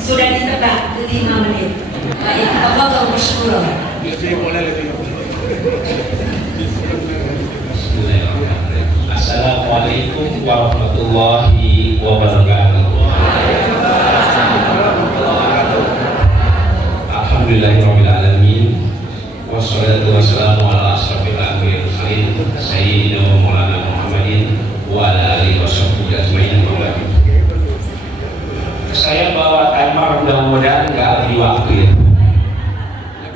Sudah ditebak 5 menit. Baik, tafadhal masykuran. Assalamualaikum warahmatullahi wabarakatuh. Alhamdulillahirabbil alamin. Wassalatu wassalamu ala asrofil anbiya'i wal mursalin sayyidina wa maulana Muhammadin wa ala alihi washabbihi ajmain. Saya bawa timer, mudah-mudahan nggak lebih waktu ya.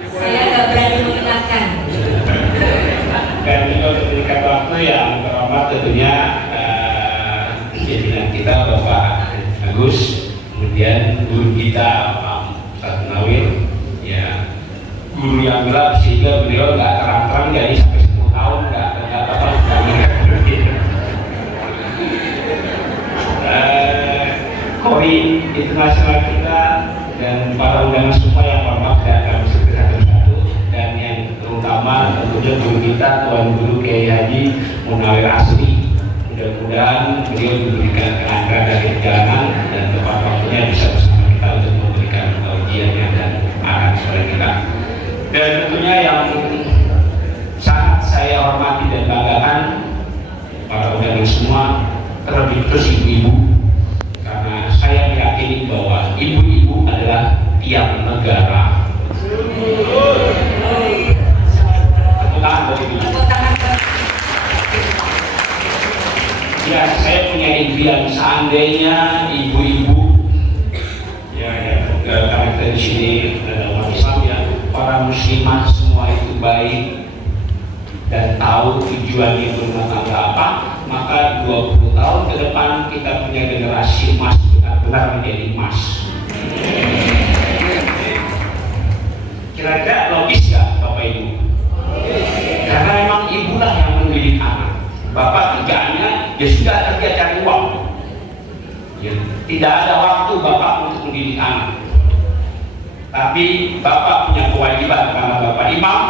Saya nggak berani mengingatkan. Dan juga untuk berikan waktu yang terhormat tentunya pimpinan kita Bapak Agus, kemudian guru kita Pak Ustadz Nawir, ya guru yang gelap sehingga beliau nggak terang-terang jadi sampai 10 tahun nggak apa-apa. Kori internasional kita dan para undangan semua yang hormat dan kami satu-satu, dan yang terutama tentunya guru kita Tuan Guru Kiai Haji Munawir Asri. Mudah-mudahan beliau diberikan kelancaran dari perjalanan dan tepat waktunya bisa bersama kita untuk memberikan ujiannya dan arahan kepada kita. Dan tentunya yang sangat saya hormati dan banggakan para undangan semua, terlebih khusus ibu-ibu. Karena saya meyakini bahwa ibu-ibu adalah tiang negara. Tepuk tangan buat ibu. Ya, saya punya impian seandainya ibu-ibu, ya karena kita di sini umat Islam ya, para muslimah semua itu baik dan tahu tujuannya berumah tangga apa, maka 20 tahun ke depan kita punya generasi emas, benar-benar menjadi emas. Kira-kira logis gak Bapak Ibu? Karena memang ibulah yang mendidik anak. Bapak tiganya ya sudah kerja cari uang, ya, tidak ada waktu Bapak untuk mendidik anak. Tapi Bapak punya kewajiban karena Bapak imam,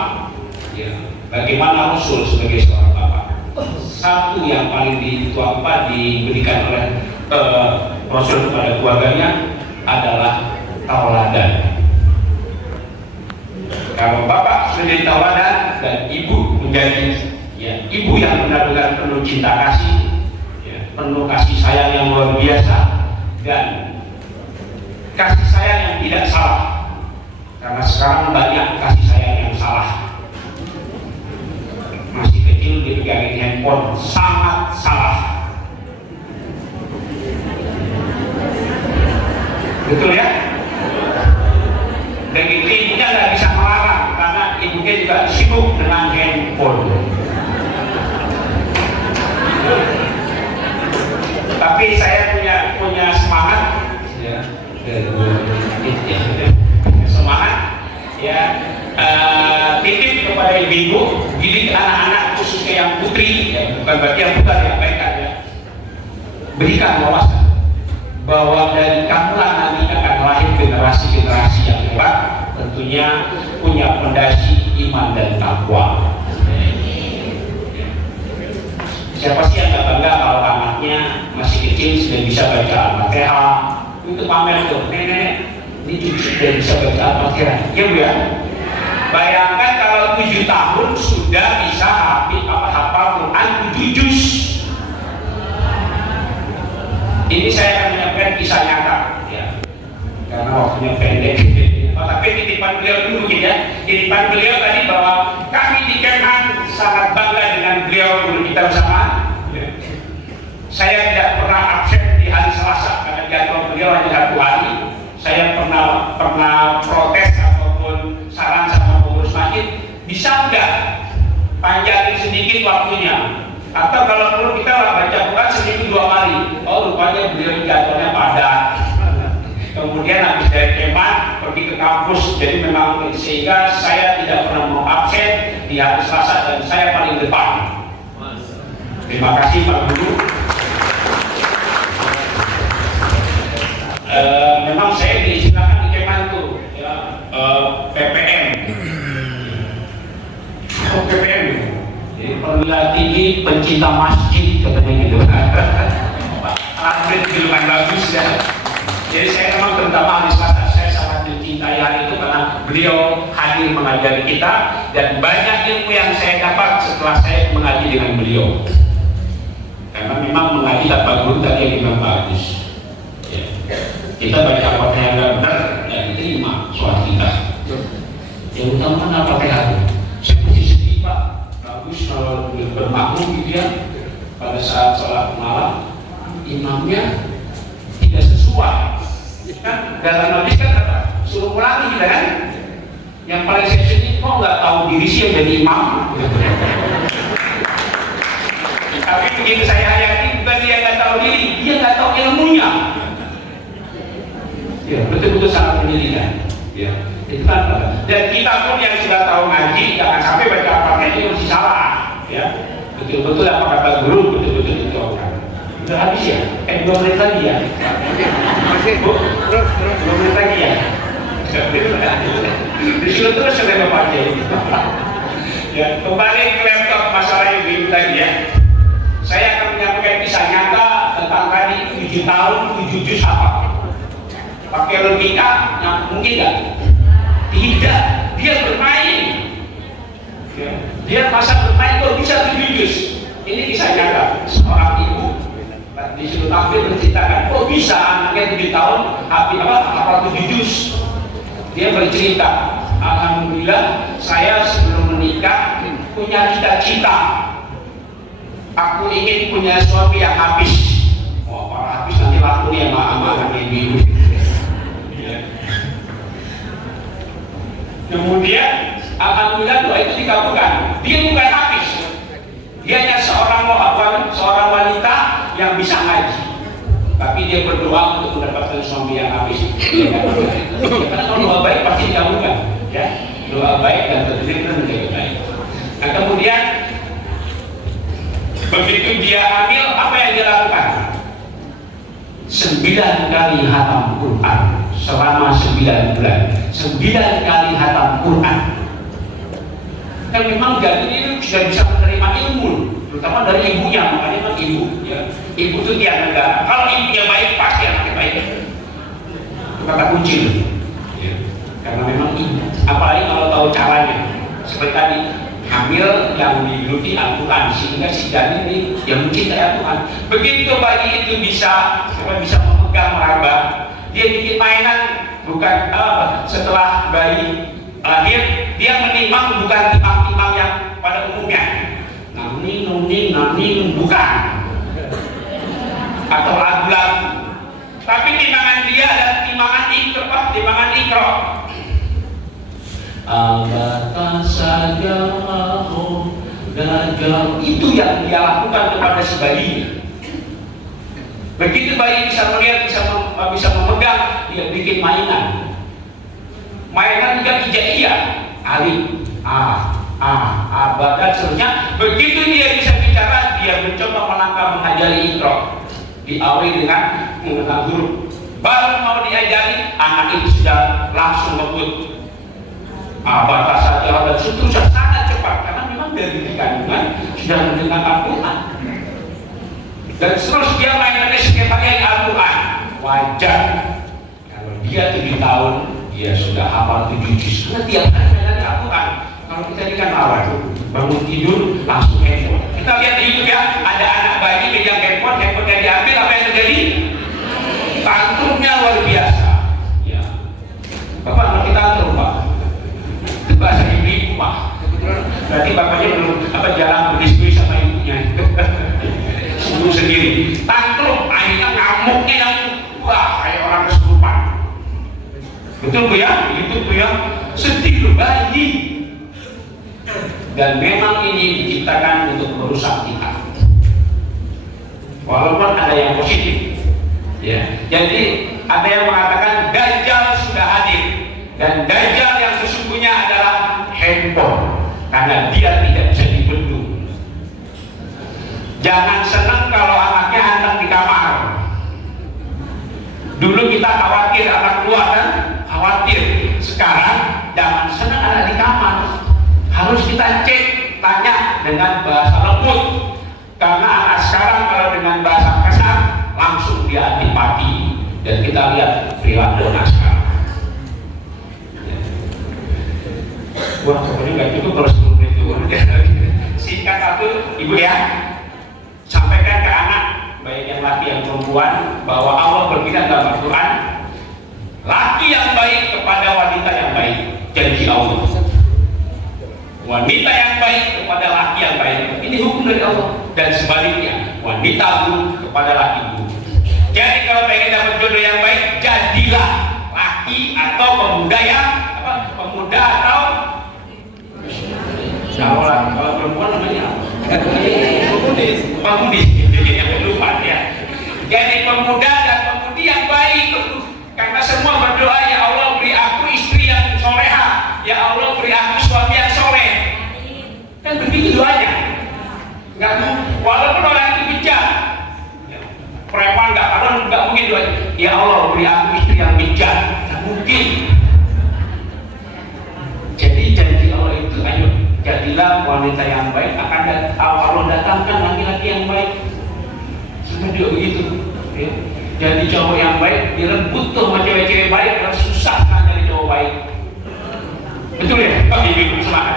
ya, bagaimana Rasul sebagai seorang bapak. Satu yang paling diberikan oleh Rasul kepada keluarganya adalah tauladan. Kalau bapak menjadi tauladan dan ibu menjadi ibu yang benar-benar penuh cinta kasih, ya, penuh kasih sayang yang luar biasa dan kasih sayang yang tidak salah. Karena sekarang banyak kasih sayang yang salah. Masih kecil dipegangin handphone, sangat salah. Betul ya? Dan itu ibunya nggak bisa melarang karena ibunya juga sibuk dengan handphone. Tapi saya punya semangat, ya, semangat, ya, titip kepada ibu-ibu, didik anak-anak khususnya yang putri, ya, bukan bagi yang putra ya, baikkan ya. Berikan wawasan bahwa dari kamulah nanti akan lahir generasi-generasi yang kuat, tentunya punya fondasi iman dan takwa. Siapa sih yang gak bangga kalau anaknya masih kecil sudah bisa baca Al-Fatihah? Untuk pamer tuh, nenek, ini cucu sudah bisa baca Al-Fatihah, ya Bu ya? Bayangkan kalau 7 tahun sudah bisa hafal Quran 7 juz. Ini saya akan menyampaikan kisah nyata, ya, karena waktunya pendek. Tapi titipan beliau dulu mungkin ya. Titipan beliau tadi bahwa kami di Kemhan sangat bangga dengan beliau guru kita bersama. Ya. Saya tidak pernah absen di hari Selasa karena jadwal beliau hanya 1 hari. Saya pernah protes ataupun saran sama pengurus masjid, bisa nggak panjangin sedikit waktunya? Atau kalau perlu kita baca Quran seminggu 2 hari. Oh rupanya beliau jadwalnya padat. Kemudian habis dari Kemhan pergi ke kampus, jadi memang sehingga saya tidak pernah mau absen di hari Selasa dan saya paling depan. Terima kasih Pak Guru. Memang saya diistilahkan di Kemhan itu ya, PPM. PPM itu. Jadi perwira tinggi pencinta masjid katanya gitu. Alhamdulillah film bagus ya. Jadi saya memang terutama hari Selasa, saya sangat mencintai hari itu karena beliau hadir mengajari kita, dan banyak ilmu yang saya dapat setelah saya mengaji dengan beliau. Karena memang mengaji tanpa guru tadi yang memang bagus. Ya. Kita baca Al-Fatihah yang benar, dan diterima soal kita. Yang utama kan Al-Fatihah. Saya masih sedih Pak, bagus kalau bermakmum gitu ya. Pada saat sholat malam, imamnya tidak sesuai. Kan dalam hadis kan kata suruh ulangi kita kan. Yang paling saya sedih kok nggak tahu diri sih yang jadi imam. Tapi begitu saya hayati, bukan dia nggak tahu diri, dia nggak tahu ilmunya. Ya, betul-betul sangat menyedihkan. Ya, itu kan. Dan kita pun yang sudah tahu ngaji, jangan sampai baca Al-Fatihah itu masih salah. Ya, betul-betul apa kata guru, betul-betul dicontohkan. Udah habis ya? 2 menit lagi ya? Masih Bu? Terus 2 menit lagi ya? Disuruh terus oleh Bapak Kiai. Ya, kembali ke laptop masalah ibu tadi ya. Saya akan menyampaikan kisah nyata tentang tadi 7 tahun 7 juz apa? Pakai logika, nah, mungkin nggak? Tidak, dia bermain. Ya. Dia masa bermain kok bisa 7 juz. Ini kisah nyata. Seorang ibu disuruh tampil menceritakan, kok bisa anaknya 7 tahun hafal 7 juz. Dia bercerita, alhamdulillah saya sebelum menikah punya cita-cita. Aku ingin punya suami yang habis. Oh, para habis nanti laku nih sama anak ibu. Kemudian alhamdulillah doa itu dikabulkan. Dia bukan habis. Dia hanya seorang wanita yang bisa ngaji. Tapi dia berdoa untuk mendapatkan suami yang habis. Karena kalau doa baik pasti dikabulkan. Ya, doa baik dan terjadi menjadi baik. Nah kemudian begitu dia hamil, apa yang dia lakukan? 9 kali hatam Quran selama 9 bulan. 9 kali hatam Quran. Kan memang gadis itu sudah bisa menerima ilmu, terutama dari ibunya, makanya memang ibu. Ya. Ibu itu tiang negara. Kalau ibunya baik, pasti anaknya baik. Itu kata kunci. Ya. Karena memang ibu. Apalagi kalau tahu caranya. Seperti tadi, hamil yang digeluti Al-Quran, sehingga si janin ini yang mencintai Al-Quran. Begitu bayi itu bisa memegang meraba, dia bikin mainan, bukan setelah bayi lahir dia menimang, bukan timang-timang yang pada umumnya nani bukan, atau lagu-lagu, tapi timangan dia adalah timangan ikro. Abata saja mau gagal, itu yang dia lakukan kepada si bayinya. Begitu bayi bisa melihat, bisa memegang, dia bikin mainan juga hijaiyah, alif, dan seterusnya. Begitu dia bisa bicara, dia mencoba melangkah mengajari ikro, diawali dengan menggunakan huruf. Baru mau diajari, anak itu sudah langsung ngebut. Batas saja dan seterusnya sangat cepat, karena memang dari kandungan sudah mendengar Al-Quran. Dan terus dia mainannya setiap hari Al-Quran. Wajar kalau dia 7 tahun dia sudah hafal 7 juz. Karena tiap hari mainan Al-Quran. Kalau kita ini kan awal bangun tidur langsung handphone. Kita lihat di YouTube ya, ada anak bayi pegang handphonenya diambil, apa yang terjadi? Tantrumnya luar biasa. Ya. Bapak ngerti tantrum Pak? Itu bahasa ibu Pak. Berarti bapaknya belum jarang berdiskusi sama ibunya. Ibu sendiri tantrum, akhirnya ngamuknya yang wah kayak orang kesurupan. Betul Bu ya? Itu Bu ya, sedih bayi. Dan memang ini diciptakan untuk merusak kita. Walaupun ada yang positif. Ya. Jadi ada yang mengatakan Dajjal sudah hadir, dan Dajjal yang sesungguhnya adalah handphone, karena dia tidak bisa dibendung. Jangan senang kalau anaknya hantam di kamar. Dulu kita khawatir anak keluar kan? Khawatir. Sekarang jangan senang anak di kamar. Harus kita cek, tanya dengan bahasa lembut. Karena anak sekarang kalau dengan bahasa kasar langsung dia antipati Dan kita lihat perilaku anak sekarang. Wah, pokoknya nggak cukup kalau 10 menit itu. Singkat satu, ibu ya, sampaikan ke anak, baik yang laki yang perempuan, bahwa Allah berfirman dalam Al-Quran, laki yang baik kepada wanita yang baik, janji Allah. Wanita yang baik kepada laki yang baik, ini hukum dari Allah. Dan sebaliknya, wanita buruk kepada laki buruk. Jadi kalau pengen dapat jodoh yang baik, jadilah laki atau pemuda yang pemuda atau kalau perempuan namanya pemudi, jadi yang lupa ya. Jadi pemuda dan pemudi yang baik, karena semua berdoa, ya Allah beri aku istri yang soleha, ya Allah beri aku suami yang soleh. Kan begitu doanya. Nggak, walaupun orang itu bijak, preman nggak mungkin doanya, ya Allah beri aku istri yang bijak, nggak mungkin. Jadi janji Allah itu, ayo jadilah wanita yang baik, akan Allah datangkan laki-laki yang baik. Sama juga begitu ya. Jadi cowok yang baik direbut tuh sama cewek-cewek baik, harus susah kan dari cowok baik. Betul ya? Pak Ibu semangat.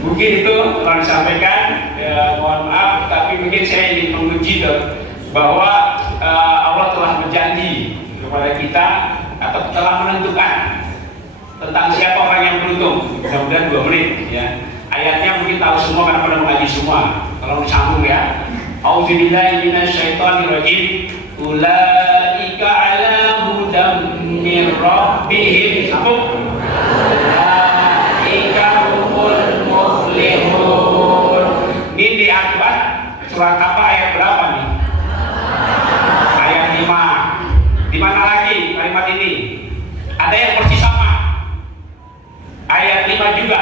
Mungkin itu telah disampaikan, ya, mohon maaf, tapi mungkin saya ingin menguji bahwa Allah telah berjanji kepada kita atau telah menentukan tentang siapa orang yang beruntung. Mudah-mudahan 2 menit ya. Ayatnya mungkin tahu semua karena pada mengaji semua. Kalau disambung ya. Auzubillahi minasyaitonirrajim. Ulaika ala hudam min rabbihim. Sambung. Ulaika humul muflihun. Ini di Al-Quran surat apa, ayat berapa nih? Ayat 5. Di mana lagi kalimat ini? Ada yang persis sama. Ayat 5 juga,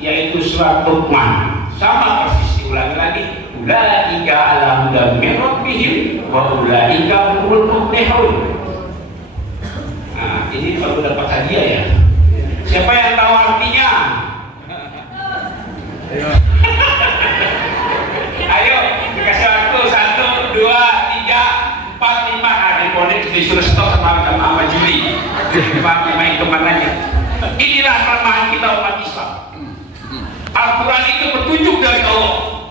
yaitu surat Luqman, sama persis, diulangi lagi. Ulaika ala hudam min rabbihim wa ulaika humul muflihun. Nah, ini baru dapat hadiah ya. Siapa yang tahu artinya? Ayo dikasih waktu 1, 2, 3, 4, 5. Ada konek disuruh stop sama Juli. 4, 5 itu mananya. Inilah kelemahan kita umat Islam. Al-Quran itu petunjuk dari Allah.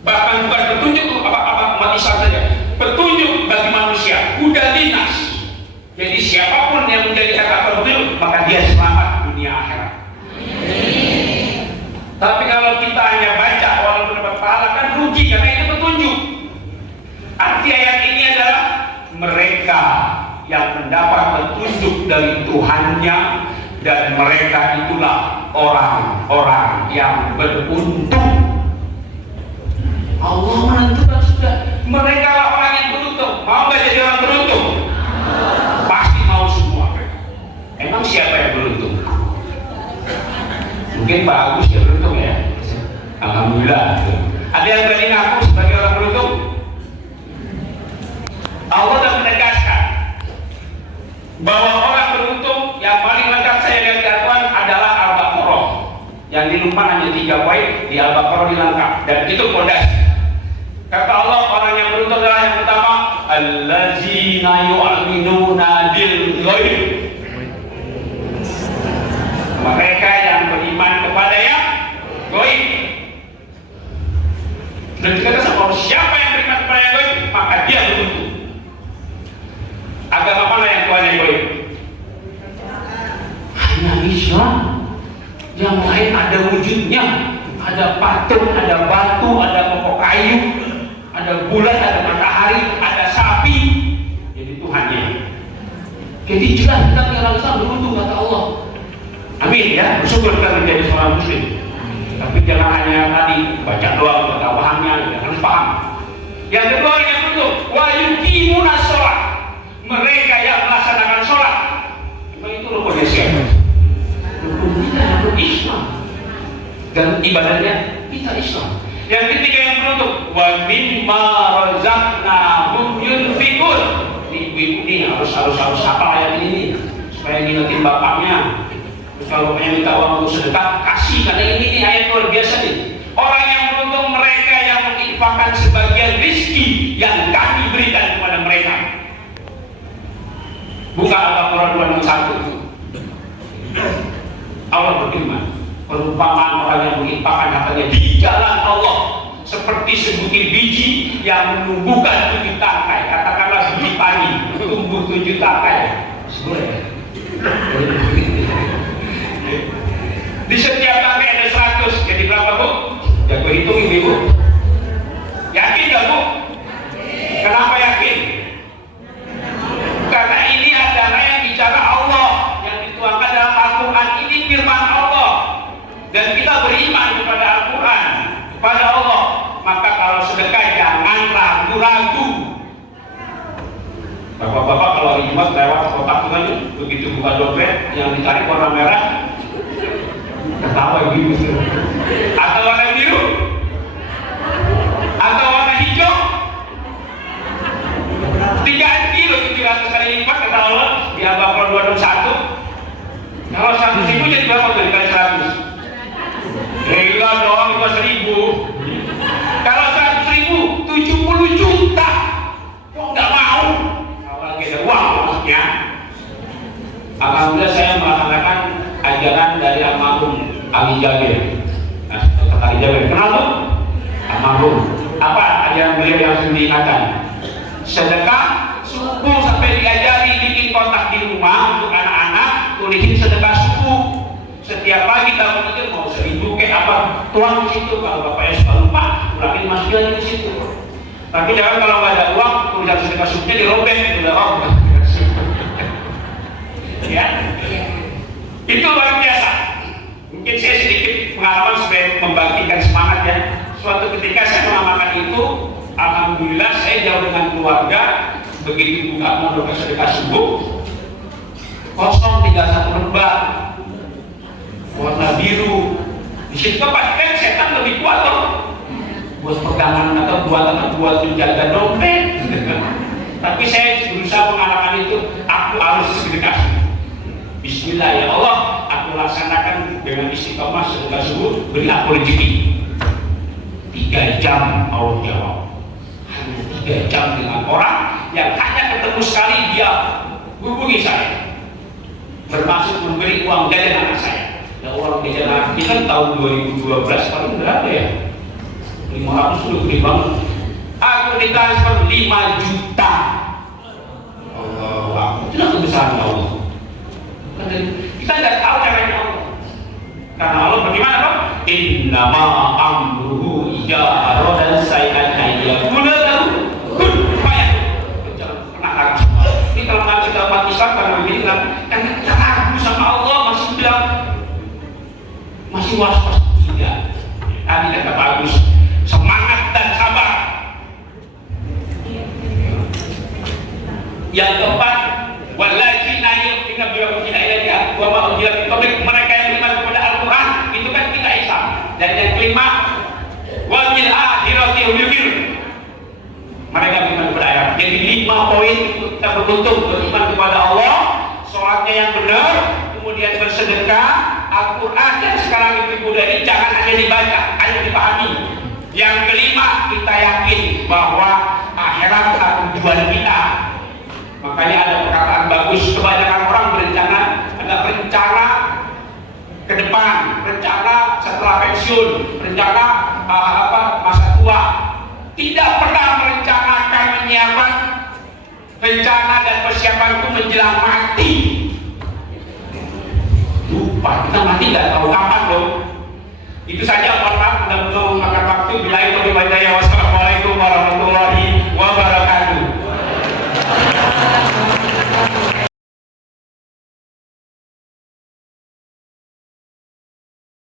Bahkan bukan petunjuk apa umat Islam saja, petunjuk bagi manusia, huda linas. Jadi siapapun yang menjadi kata petunjuk, maka dia selamat dunia akhirat. Tapi kalau kita hanya baca walaupun dapat pahala, kan rugi, karena itu petunjuk. Arti ayat ini adalah mereka yang mendapat petunjuk dari Tuhannya, dan mereka itulah orang-orang yang beruntung. Allah menentukan sudah, mereka lah orang yang beruntung. Mau nggak jadi orang beruntung? Pasti mau semua. Emang siapa yang beruntung? Mungkin Pak Agus yang beruntung ya. Alhamdulillah. Ada yang berani ngaku sebagai orang beruntung? Allah sudah menegaskan bahwa orang beruntung yang paling lengkap saya lihat di Al-Quran adalah Al-Baqarah. Yang di Luqman hanya 3 poin, di Al-Baqarah dilengkap, dan itu pondasi. Kata Allah, orang yang beruntung adalah yang pertama, allazina yu'minuna bil ghaib. Mereka yang beriman kepada yang gaib. Dan dikatakan sama siapa yang beriman kepada yang gaib, maka dia beruntung. Agama mana yang Tuhan yang gaib? Hanya Islam. Yang lain ada wujudnya, ada patung, ada batu, ada pokok kayu, ada bulan, ada matahari, ada sapi. Jadi Tuhannya. Jadi jelas kita orang Islam beruntung, kata Allah. Amin ya, bersyukur kita menjadi seorang muslim. Tapi jangan hanya tadi baca doang, baca pahamnya, harus paham. Yang kedua yang beruntung, wa yuqimuna sholat. Mereka yang melaksanakan sholat. Itu rukunnya siapa? Rukunnya rukun Islam. Dan ibadahnya kita Islam. Yang ketiga yang beruntung, wa mimma razaqnahum yunfiqun. Ibu-ibu ini harus hafal ayat ini supaya ngingetin bapaknya. Terus kalau bapaknya minta uang untuk sedekah, kasih, karena ini ayat luar biasa nih. Orang yang beruntung mereka yang menginfakkan sebagian rezeki yang kami berikan kepada Buka Al-Baqarah 261. Allah berfirman, perumpamaan orang yang menginfakkan hartanya di jalan Allah seperti sebutir biji yang menumbuhkan 7 tangkai. Katakanlah biji padi tumbuh 7 tangkai. Di setiap tangkai ada 100. Jadi berapa, Bu? Jago hitung Ibu. Yakin gak, Bu? Kenapa yakin? Karena ini adalah yang bicara Allah, yang dituangkan dalam Al-Quran. Ini firman Allah, dan kita beriman kepada Al-Quran, kepada Allah. Maka kalau sedekah jangan ragu-ragu. Bapak-bapak kalau hari Jumat lewat kotak itu, begitu buka dompet yang ditarik warna merah, ketawa gitu. Atau warna biru, atau warna hijau, 3 kilo 700 kali lipat kata Allah di Al-Baqarah 261. Kalau 100.000 jadi berapa tuh dikali 100? Gila dong, itu 1.000. Kalau 100.000 70 juta. Kok nggak mau? Kalau lagi ada uang maksudnya. Alhamdulillah saya melaksanakan ajaran dari almarhum Ali Jabir. Nah, kata Ali Jabir, kenapa? Almarhum. Apa ajaran beliau yang harus diingatkan? Sedekah subuh sampai diajari bikin kotak di rumah untuk anak-anak, tulisin sedekah subuh. Setiap pagi kamu mikir mau 1.000 kayak apa, tuang di situ. Kalau bapaknya suka lupa, ulangin masukkan di situ. Tapi jangan kalau nggak ada uang, tulisan sedekah subuhnya dirobek, udah oh. Ya, itu luar biasa. Mungkin saya sedikit pengalaman supaya membangkitkan semangat ya. Suatu ketika saya mengamalkan itu, alhamdulillah saya jauh dengan keluarga. Begitu buka mau sedekah subuh, kosong, tinggal 1 lembar warna biru. Di situ pasti kan setan lebih kuat loh, buat pegangan atau buat menjaga dompet. Tapi saya berusaha mengalahkan itu. Aku harus sedekah. Bismillah ya Allah, aku laksanakan dengan istiqomah sedekah subuh, beri aku rezeki. 3 jam Allah jawab. Hanya 3 jam dengan orang yang hanya ketemu sekali dia hubungi saya, bermaksud memberi uang jajan anak saya. Ya uang jajan anak kita kan tahun 2012 paling berapa ya? 500 sudah gede banget. Aku ditransfer 5 juta. Allah, itulah kebesaran Allah. Kita tidak tahu caranya Allah. Karena Allah bagaimana, Pak? Innama amruhu idza arada shay'an an yaqula lahu kun fayakun. Jangan pernah ragu. Ini kalau kita umat Islam karena begini kan, karena kita ragu sama Allah, masih bilang masih was-was. Tidak. Tadi kata bagus, semangat dan sabar. Yang keempat, walladzina yu'minuna bima unzila ilaika wa ma unzila min qablik, mereka yang beriman kepada Al-Qur'an, itu kan kita Islam. Dan yang kelima, wal bil akhirati hum yuqinun, mereka beriman kepada akhirat. Jadi 5 poin untuk kita beruntung beriman kepada Allah, sholatnya yang benar, kemudian bersedekah, Al-Qur'an yang sekarang itu mudah ini jangan hanya dibaca, hanya dipahami. Yang kelima, kita yakin bahwa akhirat adalah tujuan kita. Makanya ada perkataan bagus, kebanyakan orang berencana, ada rencana ke depan, rencana setelah pensiun, rencana masa tua. Tidak pernah merencanakan, menyiapkan rencana dan persiapan itu menjelang mati. Lupa, kita mati nggak tahu kapan loh. Itu saja, mohon maaf, mudah-mudahan memakan waktu. Bila itu, wassalamualaikum warahmatullahi wabarakatuh.